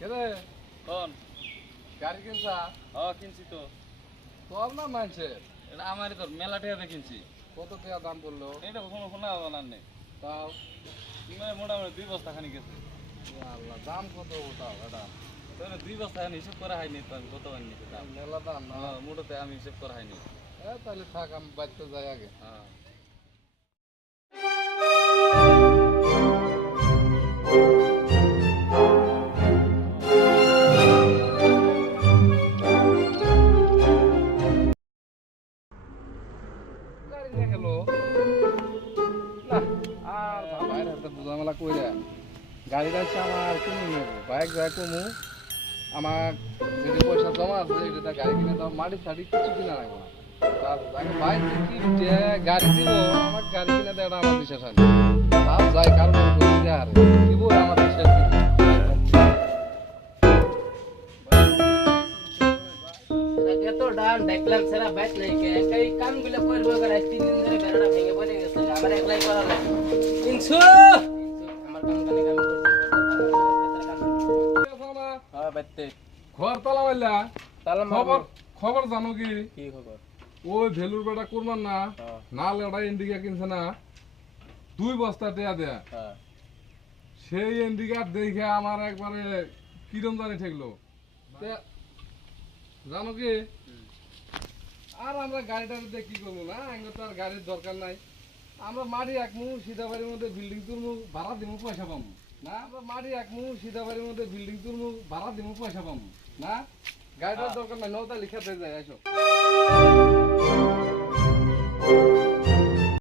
কেরে? কোন? গাড়ি কিনছা? ও কিনছি তো। তোর না মানছে এটা আমারই তোর মেলা টেহাতে কিনছি। কত টাকা দাম পড়ল? এটা কোনো শোনা জানার নেই তাও? মোটামুটি দুই বস্তা খানি গেছে। আল্লাহ দাম কত ওটাও এটা তো দুই বস্তা খানি হিসেব করা হয়নি তো আমি কত আনি মেলা দাম না? হ্যাঁ, মোটাতে আমি হিসেব করা হয়নি। এ তাহলে থাক আমি বাড়িতে যাই আগে। হ্যাঁ। গাড়ি নিয়ে আর বাইরে হাতে বোঝামেলা কইরা। গাড়িটা হচ্ছে আমার কিনে নেব, বাইক যায় কমু। আমার যদি পয়সা জমা আছে এটা গাড়ি কিনে দাও, মাটি ছাড়ি কিছু কিনা রাখব না। তার আগে বাইক কি যে গাড়ি দিব আমার গাড়ি কিনে দেওয়াটা আমার বিশ্বাস হয় তার যাই, কারণ আরে দিব আমার বিশ্বাস দেখলাম, সেরা বাইক নাই কামগুলো ঘর তালা মারলা খবর খবর জানো কি? কি খবর? ওই ভেলুর বেটা করবার না হ্যাঁ। না লেটা ইন্ডিকা কিনছে না দুই বস্তা টেয়া দেয়া। হ্যাঁ। সেই ইন্ডিকার দেখে আমার একবারে কিরম জানি ঠেকলো। জানো কি? আর আমরা গাড়িটা দিয়ে কি করব না? তো আর গাড়ির দরকার নাই। আমরা মারি একমু সীতাবাড়ির মধ্যে বিল্ডিং তুলবো ভাড়া দিব পয়সা পামু। না? আমরা মারি একমু সীতাবাড়ির মধ্যে বিল্ডিং তুলবো ভাড়া দিব পয়সা পামু। না? গাড়িটার দরকার নাই নৌতা লিখাতে যায় আসো।